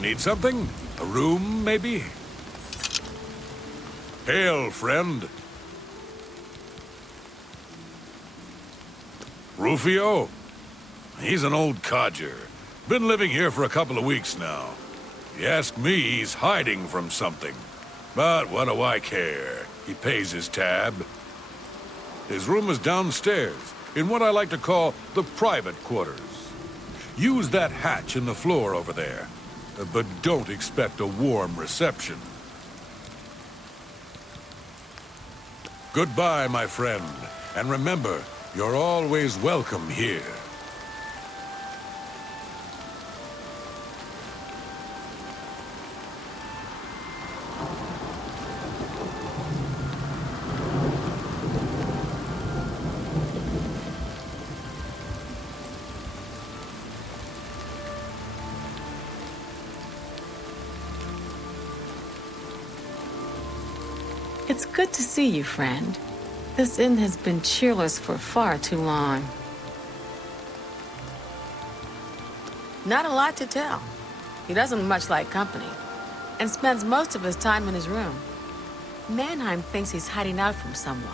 Need something? A room, maybe? Hail, friend. Rufio? He's an old codger. Been living here for a couple of weeks now. If you ask me, he's hiding from something. But what do I care? He pays his tab. His room is downstairs, in what I like to call the private quarters. Use that hatch in the floor over there. But don't expect a warm reception. Goodbye, my friend. And remember, you're always welcome here. It's good to see you, friend. This inn has been cheerless for far too long. Not a lot to tell. He doesn't much like company, and spends most of his time in his room. Mannheim thinks he's hiding out from someone.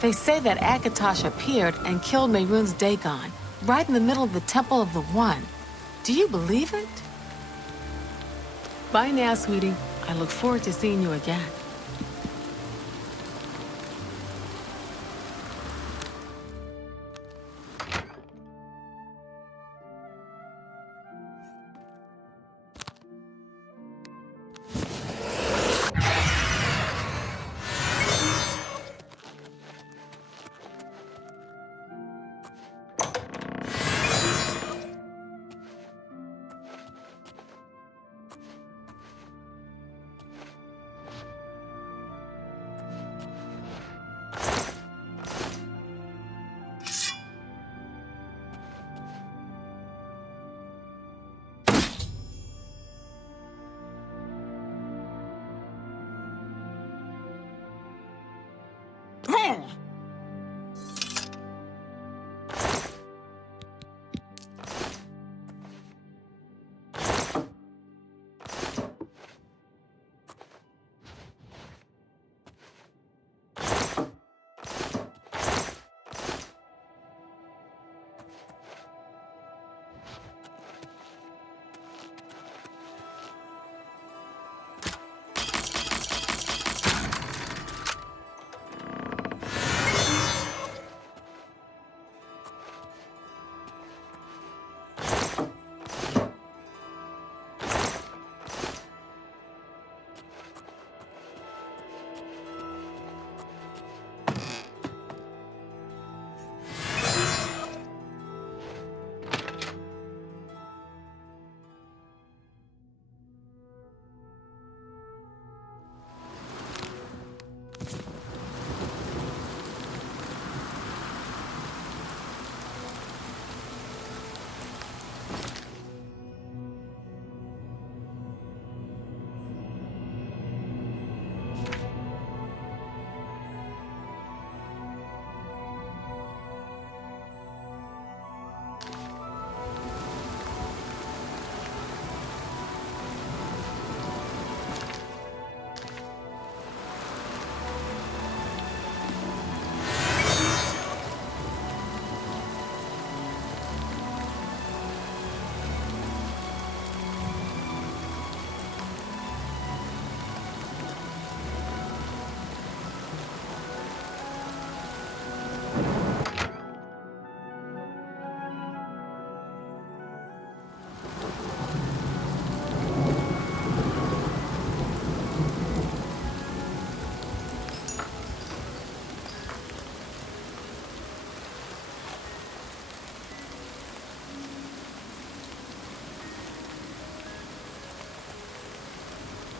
They say that Akatosh appeared and killed Mehrunes Dagon, right in the middle of the Temple of the One. Do you believe it? Bye now, sweetie. I look forward to seeing you again.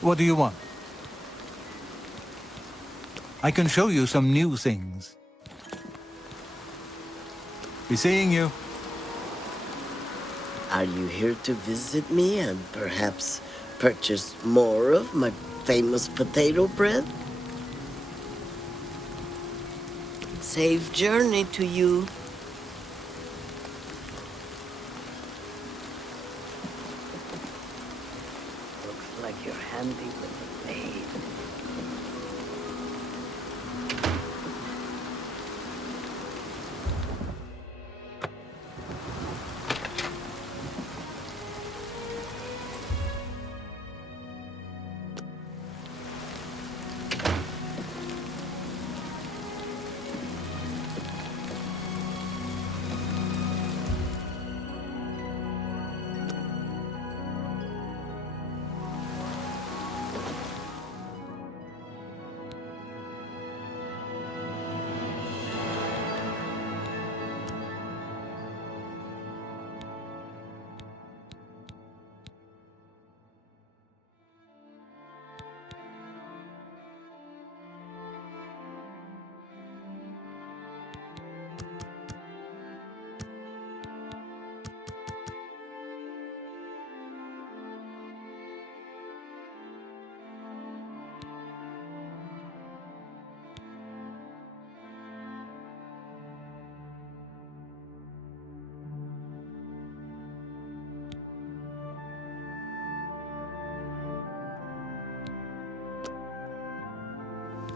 What do you want? I can show you some new things. Be seeing you. Are you here to visit me and perhaps purchase more of my famous potato bread? Safe journey to you. Looks like you're handy with the blade.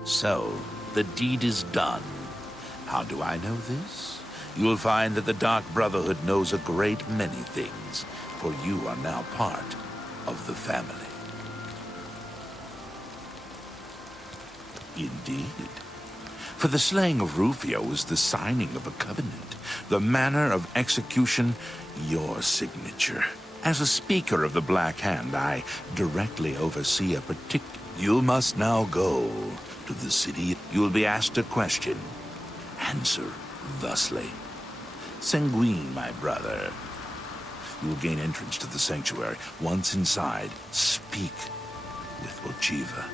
So, the deed is done. How do I know this? You will find that the Dark Brotherhood knows a great many things, for you are now part of the family. Indeed. For the slaying of Rufio is the signing of a covenant, the manner of execution, your signature. As a speaker of the Black Hand, I directly oversee a particular... You must now go to the city. You will be asked a question. Answer thusly. Sanguine, my brother. You will gain entrance to the sanctuary. Once inside, speak with Ochiva.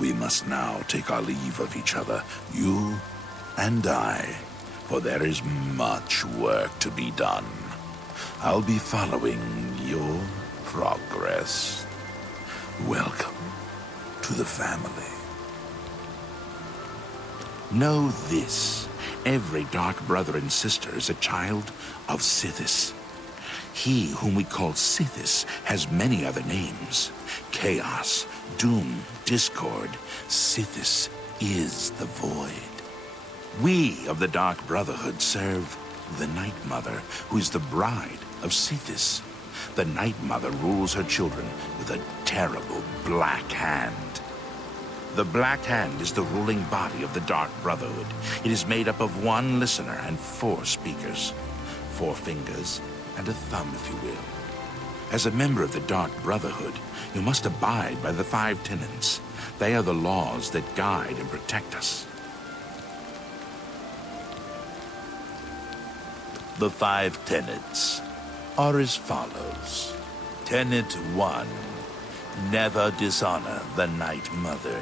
We must now take our leave of each other, you and I, for there is much work to be done. I'll be following your progress. Welcome to the family. Know this. Every dark brother and sister is a child of Sithis. He whom we call Sithis has many other names. Chaos, Doom, Discord. Sithis is the Void. We of the Dark Brotherhood serve the Night Mother, who is the bride of Sithis. The Night Mother rules her children with a terrible black hand. The Black Hand is the ruling body of the Dark Brotherhood. It is made up of one listener and 4 speakers. 4 fingers and a thumb, if you will. As a member of the Dark Brotherhood, you must abide by the 5 tenets. They are the laws that guide and protect us. The 5 tenets are as follows. Tenet 1. Never dishonor the Night Mother.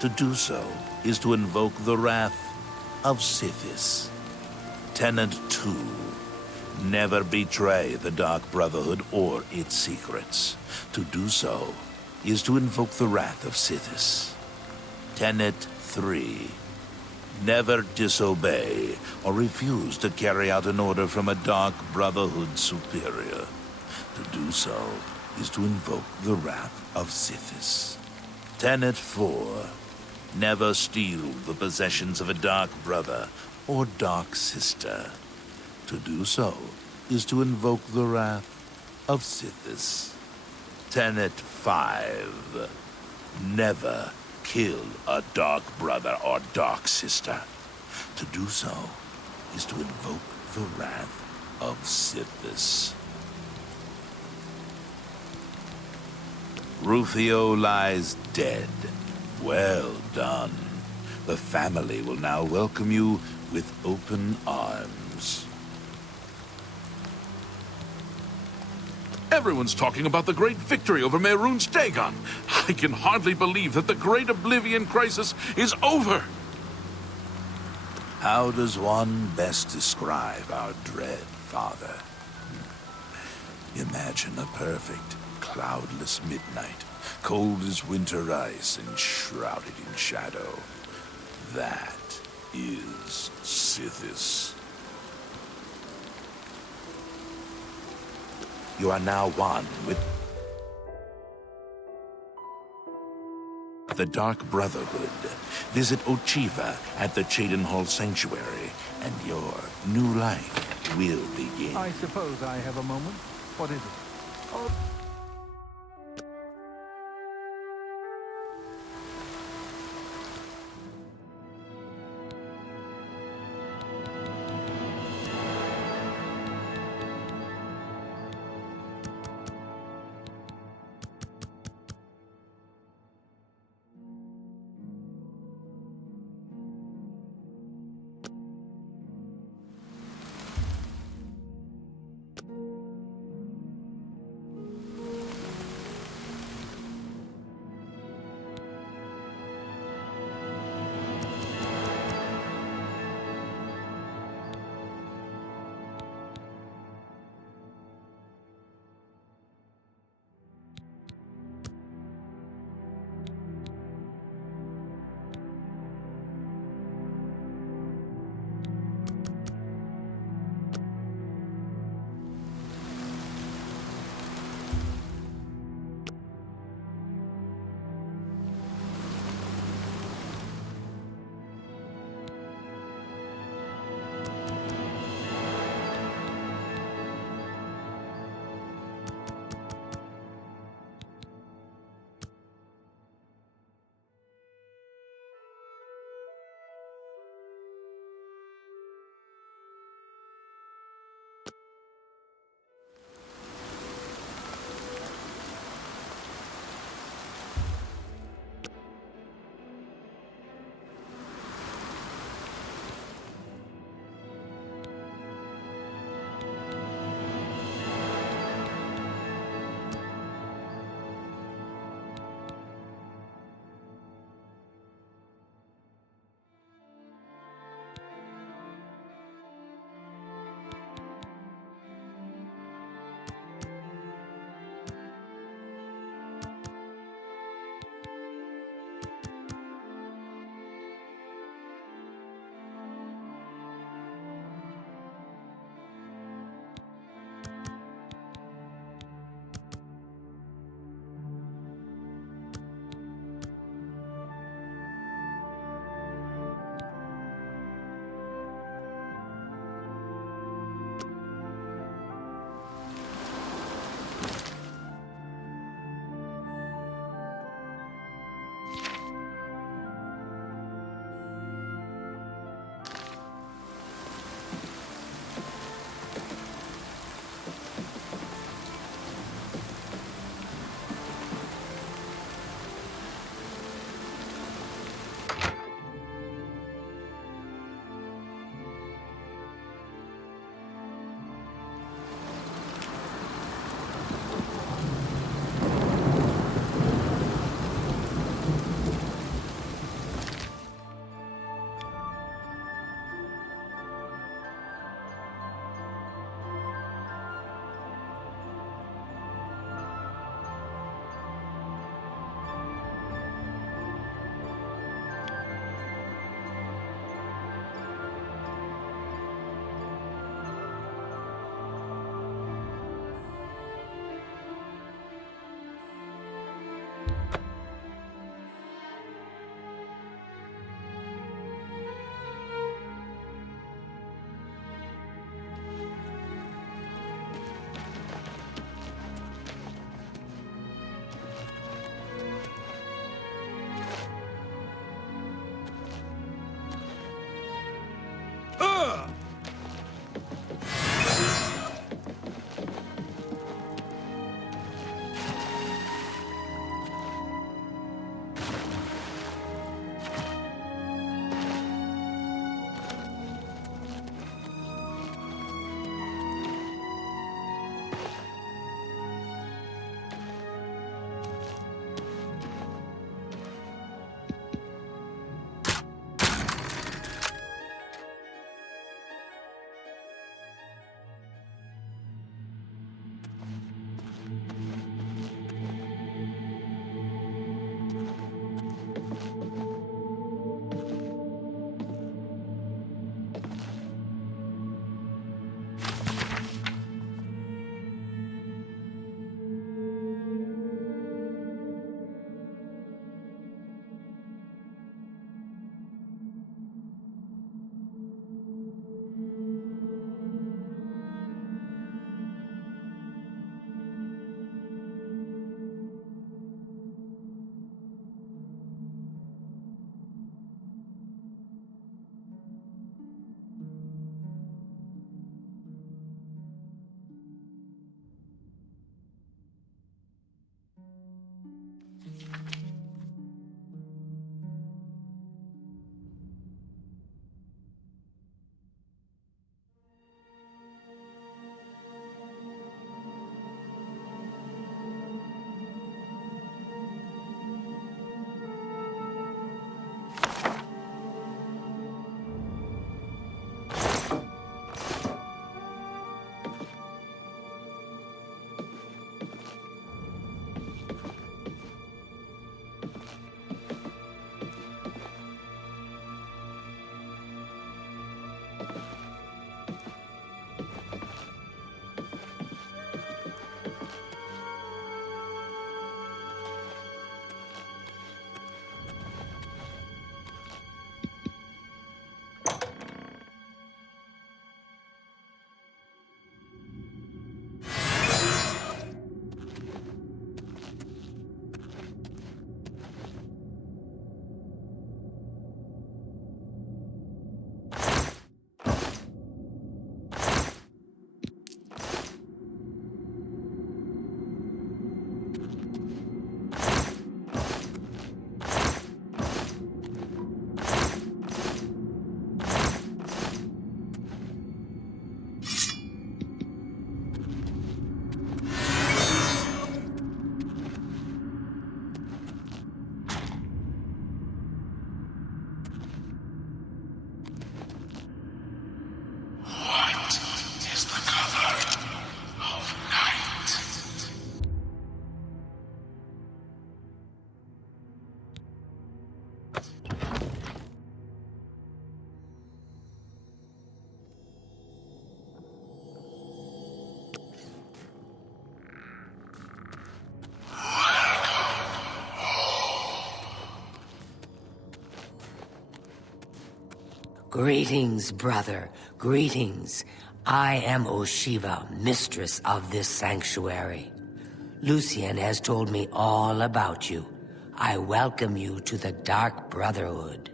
To do so is to invoke the wrath of Sithis. Tenet 2. Never betray the Dark Brotherhood or its secrets. To do so is to invoke the wrath of Sithis. Tenet 3. Never disobey or refuse to carry out an order from a Dark Brotherhood superior. To do so is to invoke the wrath of Sithis. Tenet 4. Never steal the possessions of a Dark Brother or Dark Sister. To do so is to invoke the wrath of Sithis. Tenet 5. Never kill a Dark Brother or Dark Sister. To do so is to invoke the wrath of Sithis. Rufio lies dead. Well done. The family will now welcome you with open arms. Everyone's talking about the great victory over Mehrunes Dagon. I can hardly believe that the great Oblivion crisis is over. How does one best describe our dread, Father? Imagine a perfect, cloudless midnight, cold as winter ice and shrouded in shadow. That is Sithis. You are now one with the Dark Brotherhood. Visit Ochiva at the Cheydinhal Sanctuary, and your new life will begin. I suppose I have a moment. What is it? Oh. Greetings, brother. Greetings. I am Oshiva, mistress of this sanctuary. Lucien has told me all about you. I welcome you to the Dark Brotherhood.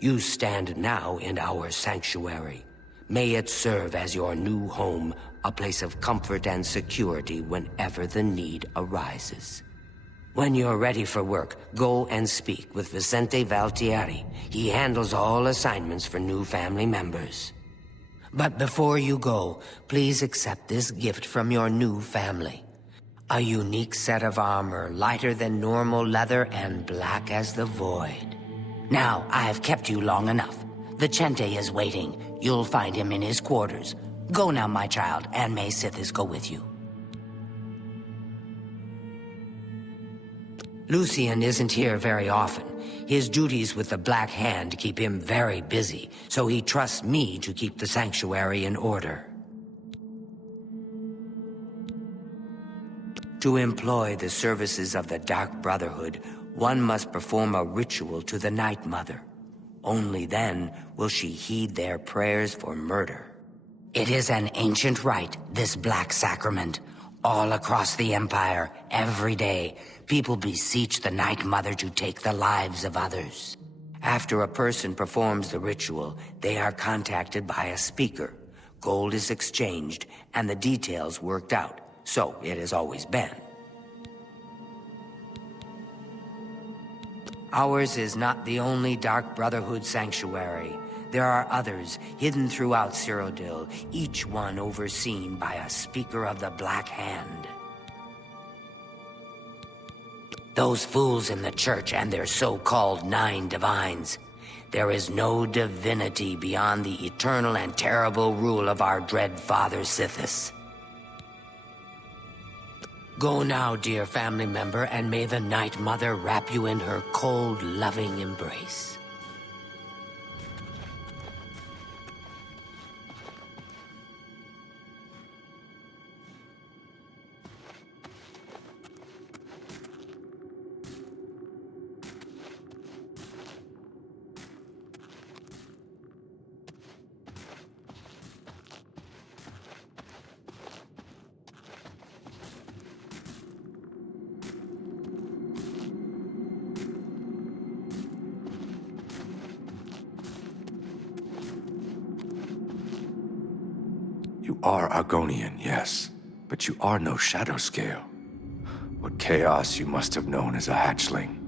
You stand now in our sanctuary. May it serve as your new home, a place of comfort and security whenever the need arises. When you're ready for work, go and speak with Vicente Valtieri. He handles all assignments for new family members. But before you go, please accept this gift from your new family. A unique set of armor, lighter than normal leather and black as the void. Now, I've kept you long enough. Vicente is waiting. You'll find him in his quarters. Go now, my child, and may Sithis go with you. Lucien isn't here very often. His duties with the Black Hand keep him very busy, so he trusts me to keep the sanctuary in order. To employ the services of the Dark Brotherhood, one must perform a ritual to the Night Mother. Only then will she heed their prayers for murder. It is an ancient rite, this Black Sacrament. All across the Empire, every day, people beseech the Night Mother to take the lives of others. After a person performs the ritual, they are contacted by a speaker. Gold is exchanged, and the details worked out. So it has always been. Ours is not the only Dark Brotherhood sanctuary. There are others hidden throughout Cyrodiil, each one overseen by a speaker of the Black Hand. Those fools in the church and their so-called 9 divines. There is no divinity beyond the eternal and terrible rule of our dread father Sithis. Go now, dear family member, and may the Night Mother wrap you in her cold, loving embrace. You are Argonian, yes, but you are no shadow scale. What chaos you must have known as a hatchling.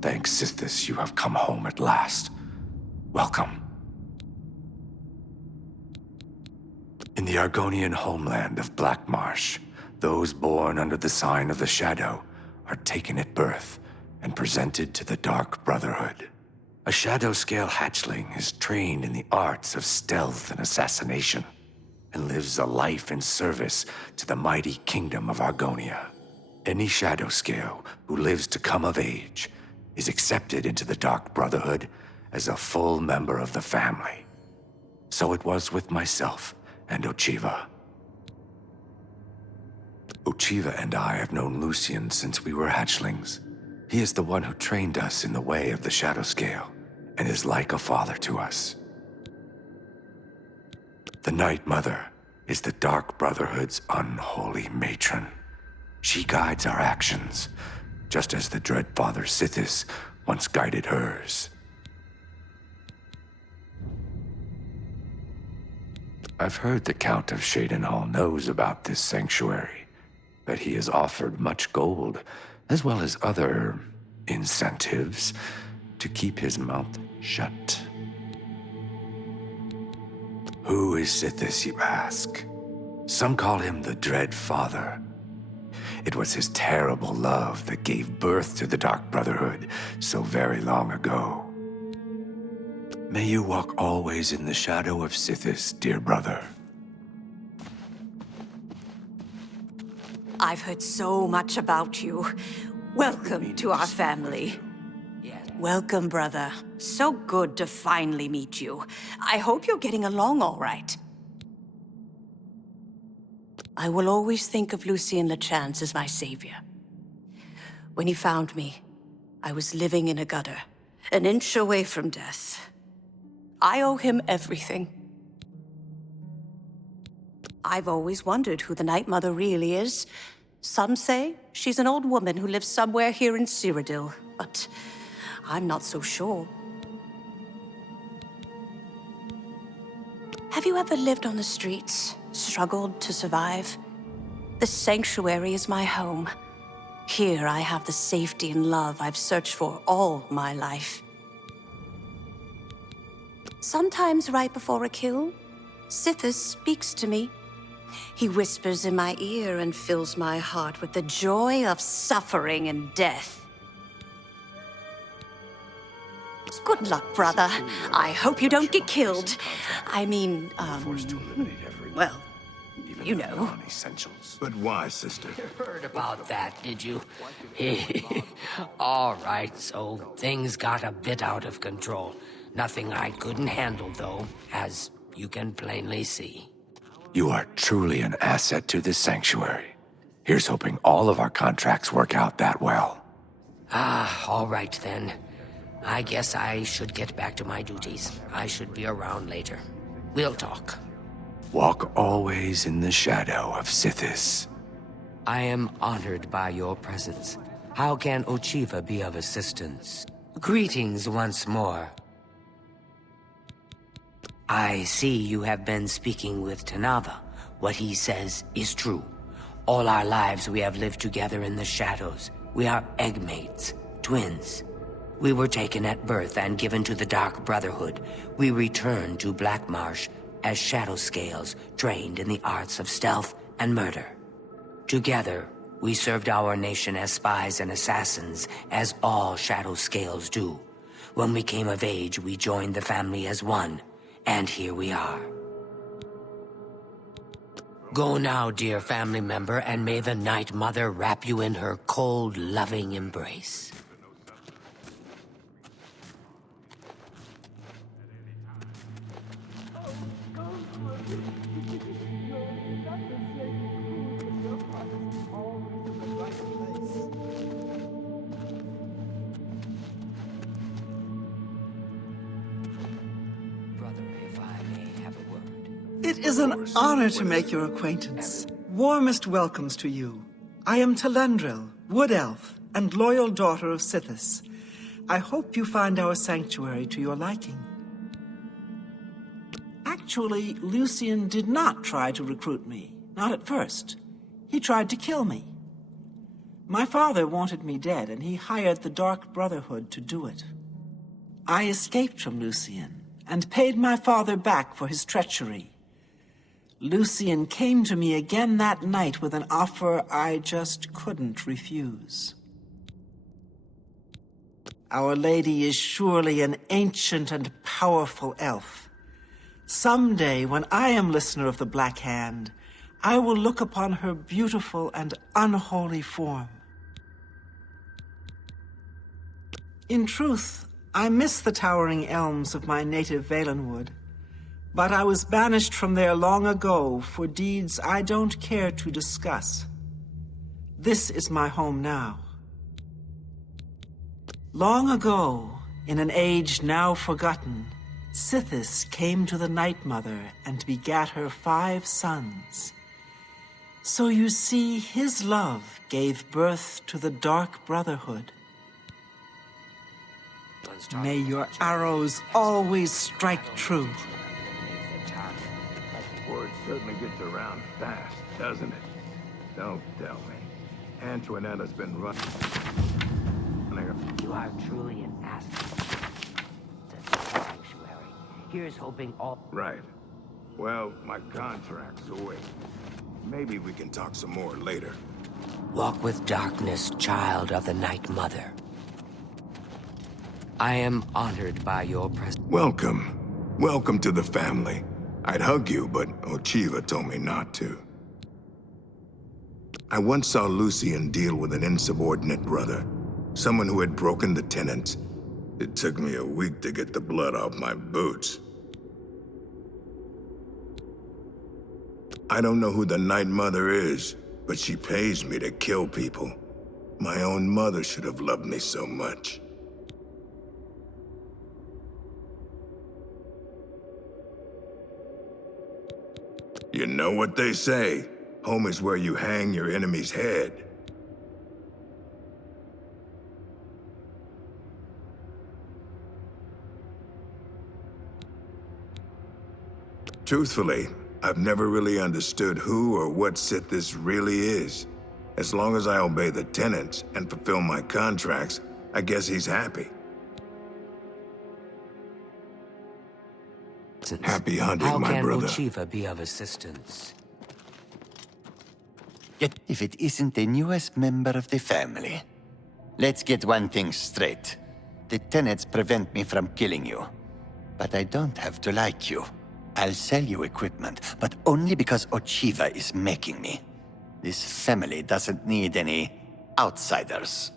Thanks, Sithis, you have come home at last. Welcome. In the Argonian homeland of Black Marsh, those born under the sign of the Shadow are taken at birth and presented to the Dark Brotherhood. A shadow-scale hatchling is trained in the arts of stealth and assassination, and lives a life in service to the mighty kingdom of Argonia. Any shadow scale who lives to come of age is accepted into the Dark Brotherhood as a full member of the family. So it was with myself and Ochiva. Ochiva and I have known Lucian since we were hatchlings. He is the one who trained us in the way of the shadow scale, and is like a father to us. The Night Mother is the Dark Brotherhood's unholy matron. She guides our actions, just as the Dread Father Sithis once guided hers. I've heard the Count of Shadenhall knows about this sanctuary, but he has offered much gold, as well as other incentives, to keep his mouth shut. Who is Sithis, you ask? Some call him the Dread Father. It was his terrible love that gave birth to the Dark Brotherhood so very long ago. May you walk always in the shadow of Sithis, dear brother. I've heard so much about you. Welcome to our family. Welcome, brother. So good to finally meet you. I hope you're getting along all right. I will always think of Lucien Lechance as my savior. When he found me, I was living in a gutter, an inch away from death. I owe him everything. I've always wondered who the Night Mother really is. Some say she's an old woman who lives somewhere here in Cyrodiil, but I'm not so sure. Have you ever lived on the streets, struggled to survive? The sanctuary is my home. Here I have the safety and love I've searched for all my life. Sometimes right before a kill, Sithis speaks to me. He whispers in my ear and fills my heart with the joy of suffering and death. Good luck, brother. I hope you don't get killed. I mean, well, you know. But why, sister? You heard about that, did you? All right, so things got a bit out of control. Nothing I couldn't handle, though, as you can plainly see. You are truly an asset to this sanctuary. Here's hoping all of our contracts work out that well. All right then. I guess I should get back to my duties. I should be around later. We'll talk. Walk always in the shadow of Sithis. I am honored by your presence. How can Ochiva be of assistance? Greetings once more. I see you have been speaking with Tanava. What he says is true. All our lives we have lived together in the shadows. We are eggmates, twins. We were taken at birth and given to the Dark Brotherhood. We returned to Black Marsh as shadow scales trained in the arts of stealth and murder. Together, we served our nation as spies and assassins, as all shadow scales do. When we came of age, we joined the family as one, and here we are. Go now, dear family member, and may the Night Mother wrap you in her cold, loving embrace. It is an honor to make your acquaintance. Warmest welcomes to you. I am Telendril, Wood Elf, and loyal daughter of Sithis. I hope you find our sanctuary to your liking. Actually, Lucien did not try to recruit me. Not at first. He tried to kill me. My father wanted me dead, and he hired the Dark Brotherhood to do it. I escaped from Lucien, and paid my father back for his treachery. Lucien came to me again that night with an offer I just couldn't refuse. Our Lady is surely an ancient and powerful elf. Someday, when I am Listener of the Black Hand, I will look upon her beautiful and unholy form. In truth, I miss the towering elms of my native Valenwood, but I was banished from there long ago for deeds I don't care to discuss. This is my home now. Long ago, in an age now forgotten, Sithis came to the Night Mother and begat her 5 sons. So you see, his love gave birth to the Dark Brotherhood. May your arrows always strike true. Word certainly gets around fast, doesn't it? Don't tell me. Antoinetta's been running. You are truly an asset to the sanctuary. Here's hoping all... Right. Well, my contract's away. Maybe we can talk some more later. Walk with darkness, child of the Night Mother. I am honored by your presence. Welcome. Welcome to the family. I'd hug you, but Ochiva told me not to. I once saw Lucian deal with an insubordinate brother. Someone who had broken the tenets. It took me a week to get the blood off my boots. I don't know who the Night Mother is, but she pays me to kill people. My own mother should have loved me so much. You know what they say. Home is where you hang your enemy's head. Truthfully, I've never really understood who or what Sithis really is. As long as I obey the tenets and fulfill my contracts, I guess he's happy. Happy hunting, my brother. How can Ochiva be of assistance? Yet if it isn't the newest member of the family. Let's get one thing straight. The tenets prevent me from killing you. But I don't have to like you. I'll sell you equipment, but only because Ochiva is making me. This family doesn't need any outsiders.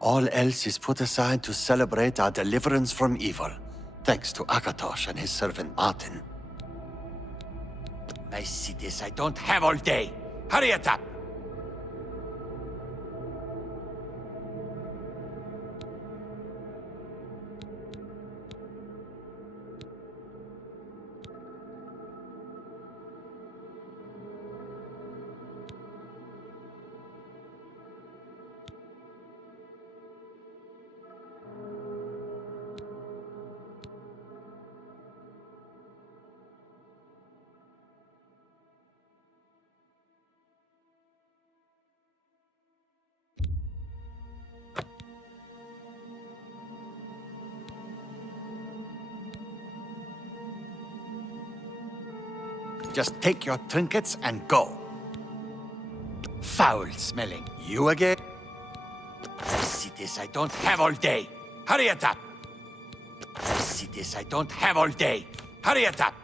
All else is put aside to celebrate our deliverance from evil, thanks to Akatosh and his servant Martin. I see this. I don't have all day. Hurry it up! Just take your trinkets and go. Foul smelling. You again? I see this. I don't have all day. Hurry it up. I see this. I don't have all day. Hurry it up.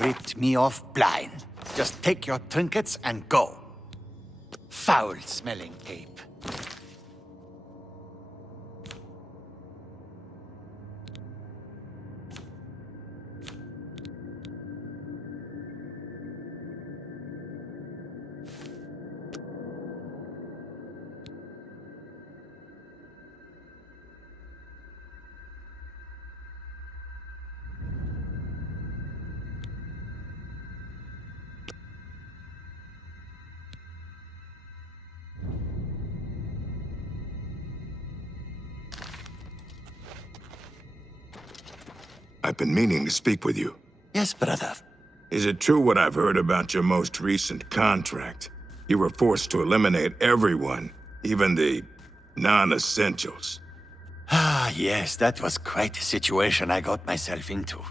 ripped me off blind. Just take your trinkets and go. Foul-smelling ape. I've been meaning to speak with you. Yes, brother. Is it true what I've heard about your most recent contract? You were forced to eliminate everyone, even the non-essentials. Ah, yes, that was quite a situation I got myself into.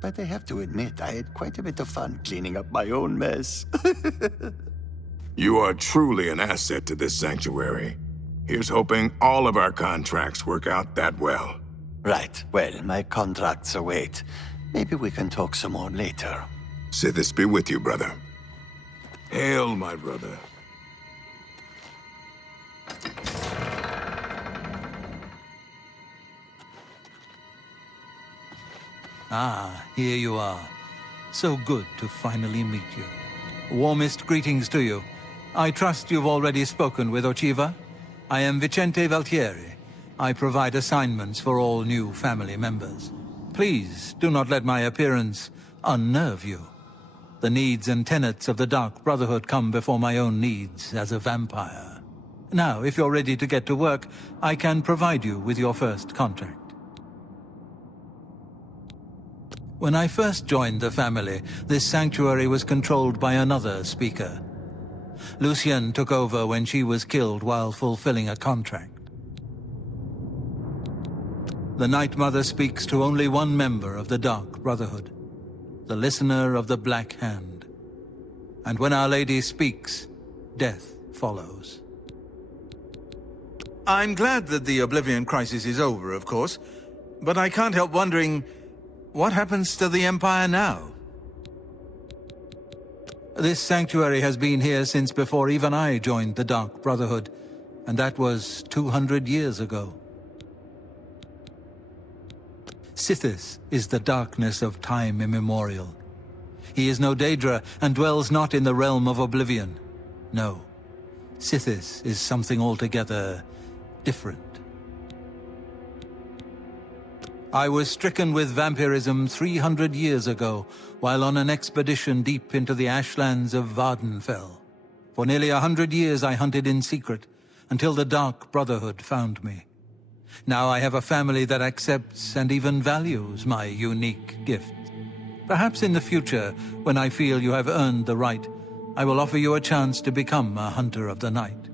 But I have to admit, I had quite a bit of fun cleaning up my own mess. You are truly an asset to this sanctuary. Here's hoping all of our contracts work out that well. Right, well, my contracts await. Maybe we can talk some more later. Sithis be with you, brother. Hail, my brother. Ah, here you are. So good to finally meet you. Warmest greetings to you. I trust you've already spoken with Ochiva. I am Vicente Valtieri. I provide assignments for all new family members. Please do not let my appearance unnerve you. The needs and tenets of the Dark Brotherhood come before my own needs as a vampire. Now, if you're ready to get to work, I can provide you with your first contract. When I first joined the family, this sanctuary was controlled by another speaker. Lucien took over when she was killed while fulfilling a contract. The Night Mother speaks to only one member of the Dark Brotherhood, the Listener of the Black Hand. And when Our Lady speaks, death follows. I'm glad that the Oblivion crisis is over, of course, but I can't help wondering, what happens to the Empire now? This sanctuary has been here since before even I joined the Dark Brotherhood, and that was 200 years ago. Sithis is the darkness of time immemorial. He is no Daedra and dwells not in the realm of Oblivion. No, Sithis is something altogether different. I was stricken with vampirism 300 years ago while on an expedition deep into the ashlands of Vardenfell. For nearly 100 years I hunted in secret until the Dark Brotherhood found me. Now I have a family that accepts and even values my unique gift. Perhaps in the future, when I feel you have earned the right, I will offer you a chance to become a Hunter of the Night.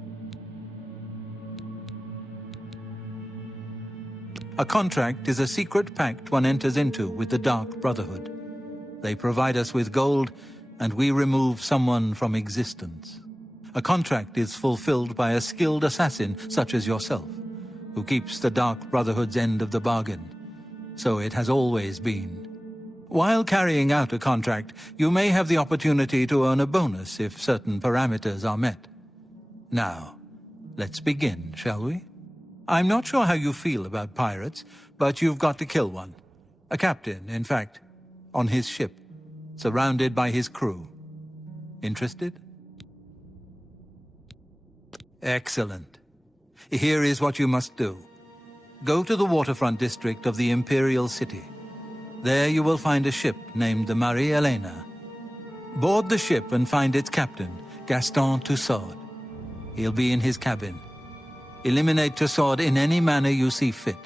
A contract is a secret pact one enters into with the Dark Brotherhood. They provide us with gold, and we remove someone from existence. A contract is fulfilled by a skilled assassin such as yourself, who keeps the Dark Brotherhood's end of the bargain. So it has always been. While carrying out a contract, you may have the opportunity to earn a bonus if certain parameters are met. Now, let's begin, shall we? I'm not sure how you feel about pirates, but you've got to kill one. A captain, in fact, on his ship, surrounded by his crew. Interested? Excellent. Here is what you must do. Go to the waterfront district of the Imperial City. There you will find a ship named the Marie Elena. Board the ship and find its captain, Gaston Tussaud. He'll be in his cabin. Eliminate Tussaud in any manner you see fit.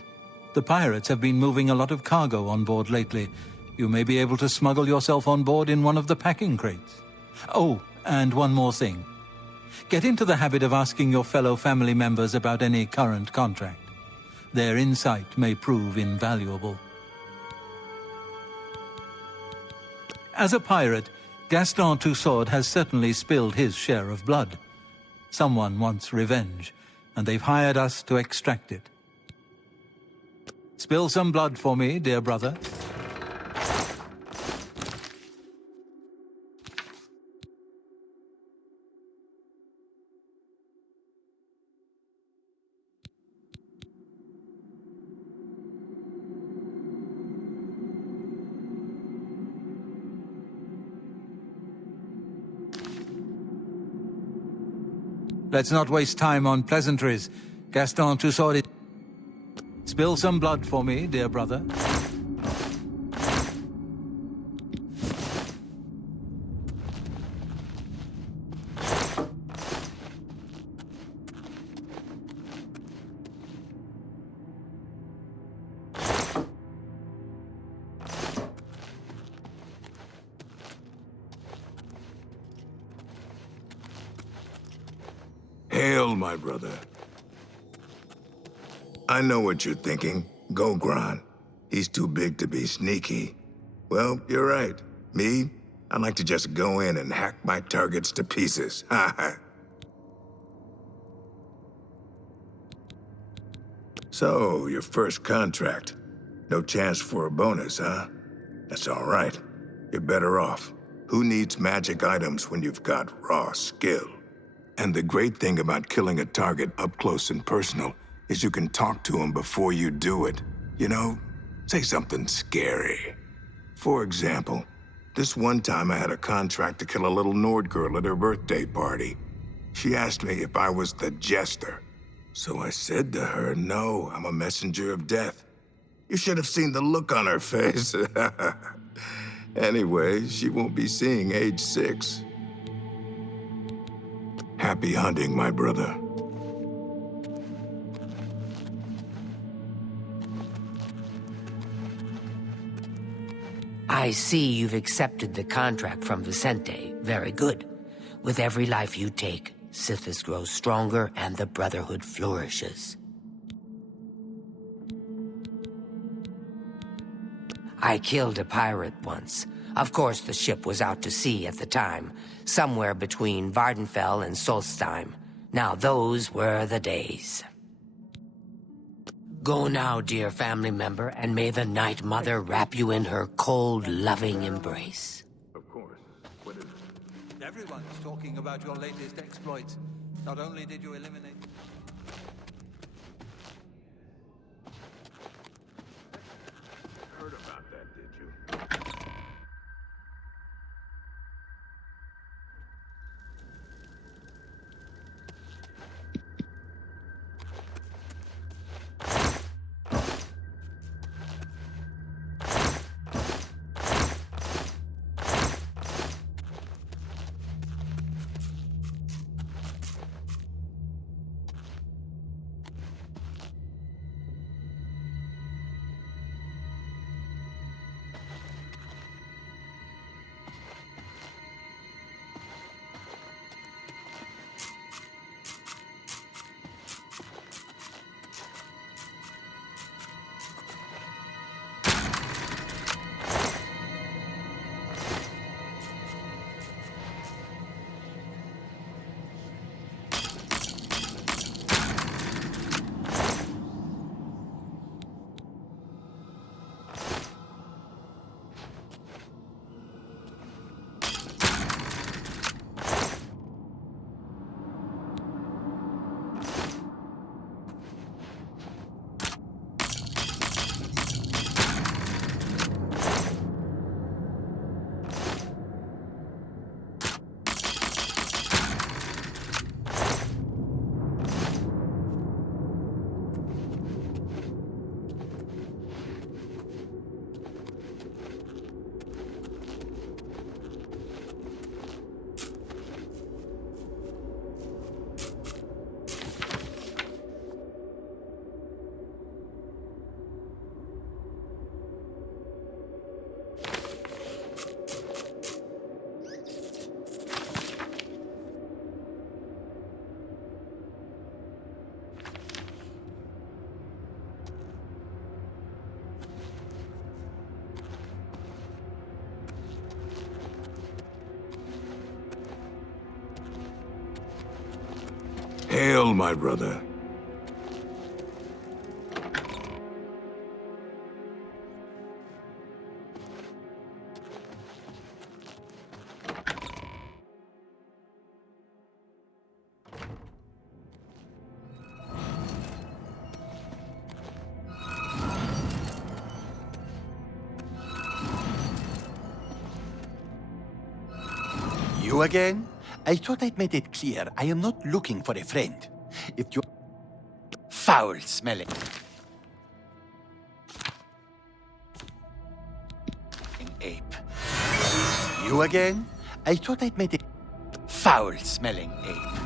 The pirates have been moving a lot of cargo on board lately. You may be able to smuggle yourself on board in one of the packing crates. Oh, and one more thing. Get into the habit of asking your fellow family members about any current contract. Their insight may prove invaluable. As a pirate, Gaston Tussaud has certainly spilled his share of blood. Someone wants revenge, and they've hired us to extract it. Spill some blood for me, dear brother. Let's not waste time on pleasantries. Gaston Toussaint. Spill some blood for me, dear brother. Hail, my brother. I know what you're thinking. Gogron. He's too big to be sneaky. Well, you're right. Me, I like to just go in and hack my targets to pieces. So, your first contract. No chance for a bonus, huh? That's all right. You're better off. Who needs magic items when you've got raw skill? And the great thing about killing a target up close and personal is you can talk to him before you do it. You know, say something scary. For example, this one time I had a contract to kill a little Nord girl at her birthday party. She asked me if I was the jester. So I said to her, no, I'm a messenger of death. You should have seen the look on her face. Anyway, she won't be seeing age 6. Happy hunting, my brother. I see you've accepted the contract from Vicente. Very good. With every life you take, Sithis grows stronger and the Brotherhood flourishes. I killed a pirate once. Of course, the ship was out to sea at the time, somewhere between Vardenfell and Solstheim. Now those were the days. Go now, dear family member, and may the Night Mother wrap you in her cold, loving embrace. Of course. What is it? Everyone's talking about your latest exploits. Not only did you eliminate... Heard about that, did you? Hail, my brother. You again? I thought I'd made it clear I am not looking for a friend. If you... Foul-smelling. Ape. You again? I thought I'd made it... Foul-smelling ape.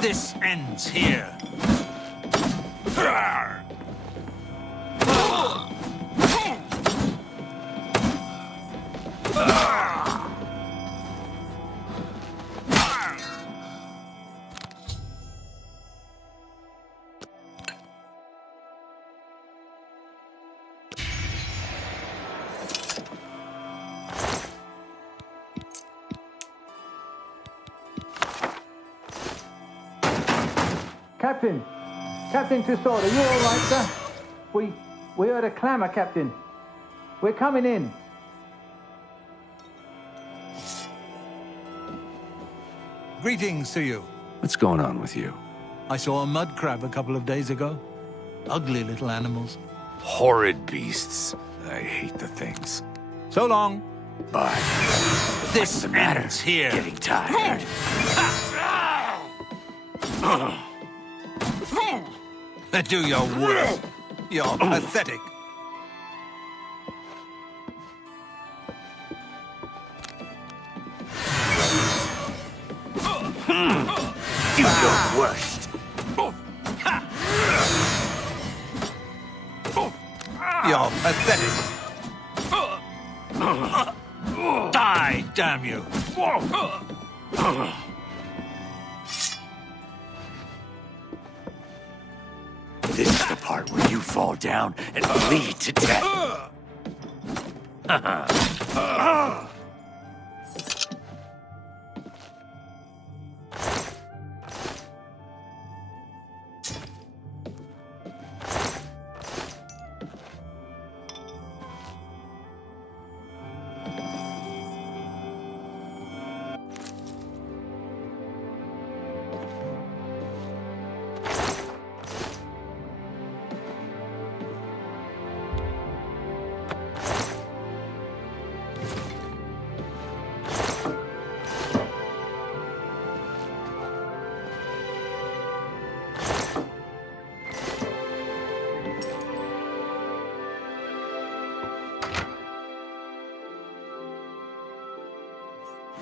This ends here. Captain! Captain Tussaud, are you all right, sir? We heard a clamor, Captain. We're coming in. Greetings to you. What's going on with you? I saw a mud crab a couple of days ago. Ugly little animals. Horrid beasts. I hate the things. So long. Bye. This ends here. Getting tired. Do your worst. You're pathetic. Do your worst. You're pathetic. Die, damn you! This is the part where you fall down and bleed to death.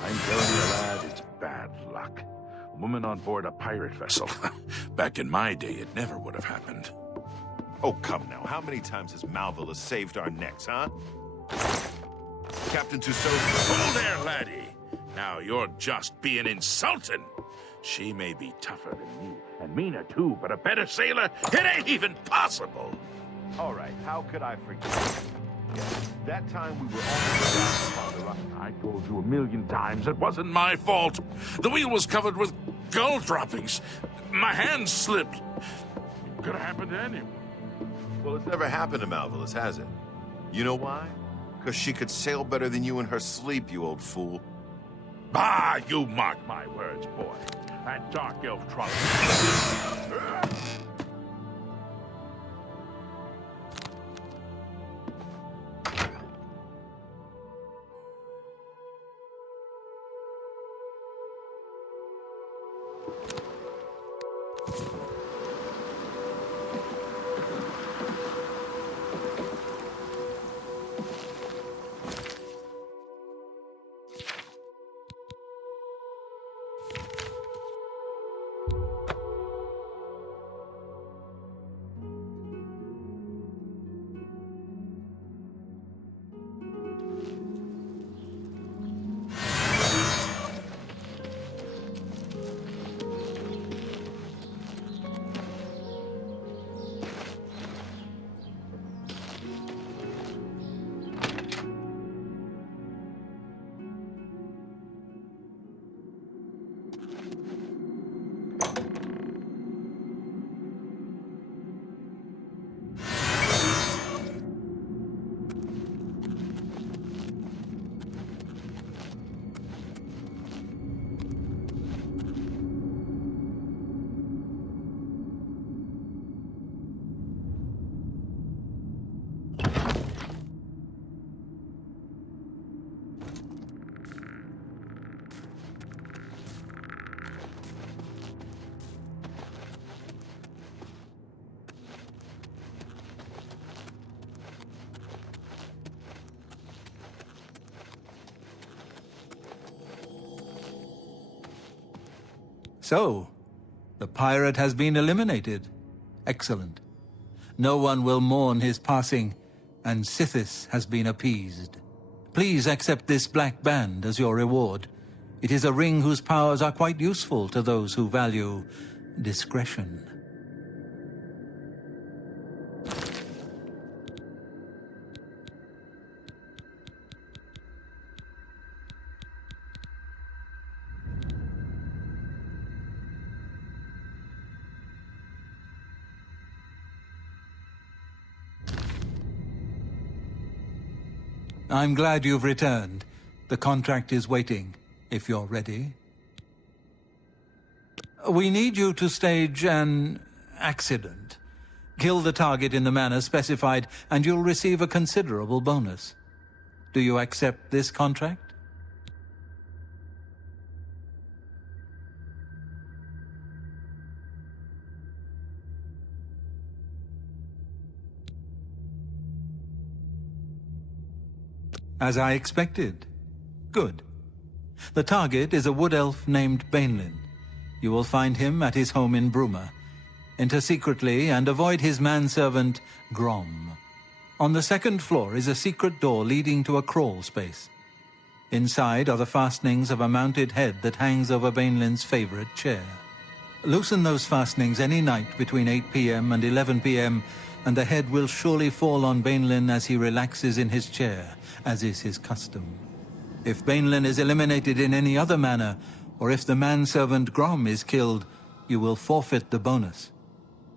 I'm telling you, lad, it's bad luck. A woman on board a pirate vessel. Back in my day, it never would have happened. Oh, come now. How many times has Malvolus saved our necks, huh? Captain Tussaud... Hold there, laddie. Now you're just being insulting. She may be tougher than me, and meaner too, but a better sailor, it ain't even possible. All right, how could I forget? Yes, that time we were almost down upon the rock. I told you 1,000,000 times it wasn't my fault. The wheel was covered with gull droppings. My hand slipped. Could have happened to anyone. Well, it's never happened to Malvolus, has it? You know why? Because she could sail better than you in her sleep, you old fool. Ah, you mark my words, boy. That dark elf trolley. So, the pirate has been eliminated. Excellent. No one will mourn his passing, and Sithis has been appeased. Please accept this black band as your reward. It is a ring whose powers are quite useful to those who value discretion. I'm glad you've returned. The contract is waiting, if you're ready. We need you to stage an accident. Kill the target in the manner specified, and you'll receive a considerable bonus. Do you accept this contract? As I expected. Good. The target is a wood elf named Bainlin. You will find him at his home in Bruma. Enter secretly and avoid his manservant, Grom. On the second floor is a secret door leading to a crawl space. Inside are the fastenings of a mounted head that hangs over Bainlin's favorite chair. Loosen those fastenings any night between 8 p.m. and 11 p.m., and the head will surely fall on Bainlin as he relaxes in his chair, as is his custom. If Bainlin is eliminated in any other manner, or if the manservant Grom is killed, you will forfeit the bonus.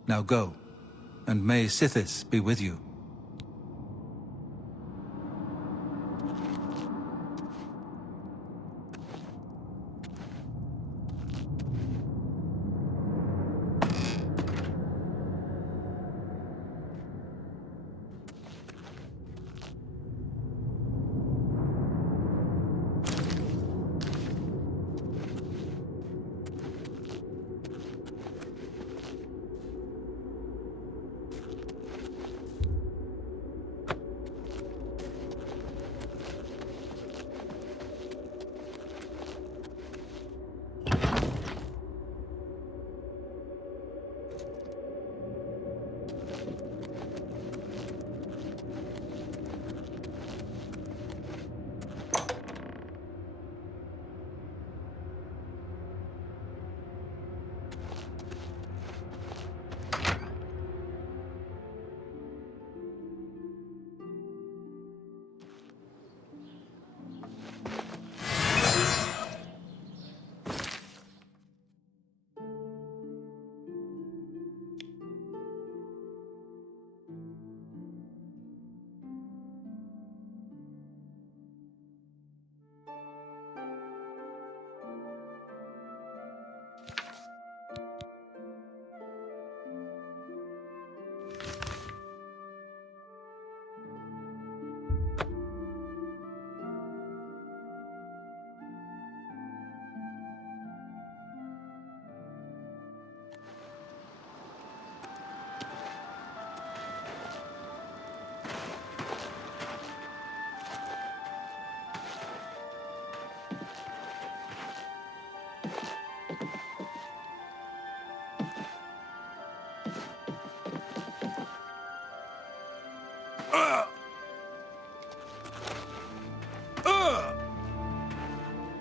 Now go, and may Sithis be with you.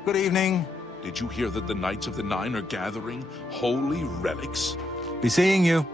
Good evening. Did you hear that the Knights of the Nine are gathering holy relics? Be seeing you.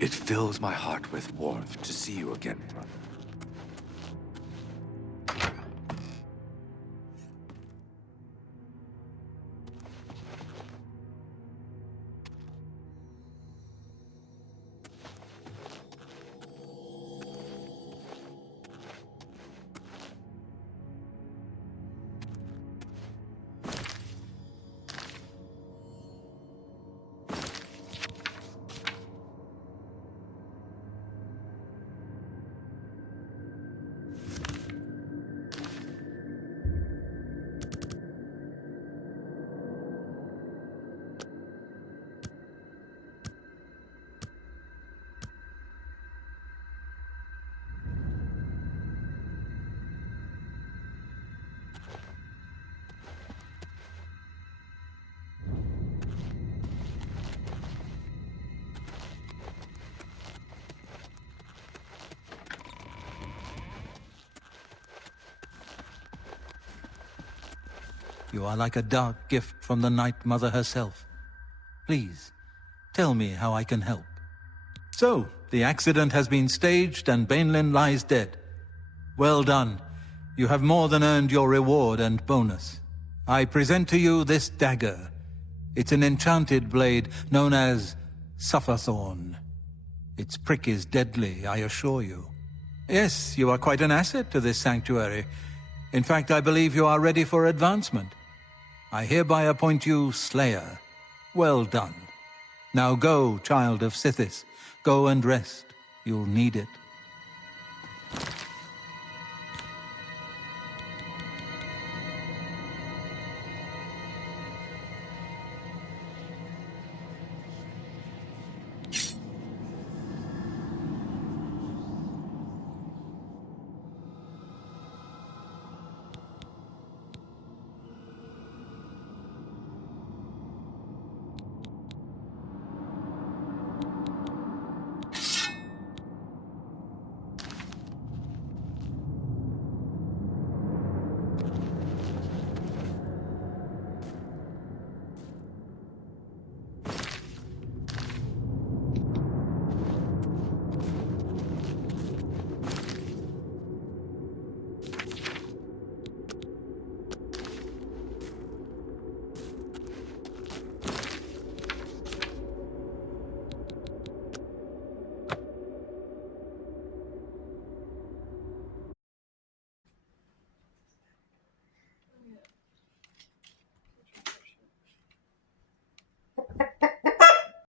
It fills my heart with warmth to see you again, brother. You are like a dark gift from the Night Mother herself. Please, tell me how I can help. So, the accident has been staged and Bainlin lies dead. Well done. You have more than earned your reward and bonus. I present to you this dagger. It's an enchanted blade known as Sufferthorn. Its prick is deadly, I assure you. Yes, you are quite an asset to this sanctuary. In fact, I believe you are ready for advancement. I hereby appoint you Slayer. Well done. Now go, child of Sithis. Go and rest. You'll need it.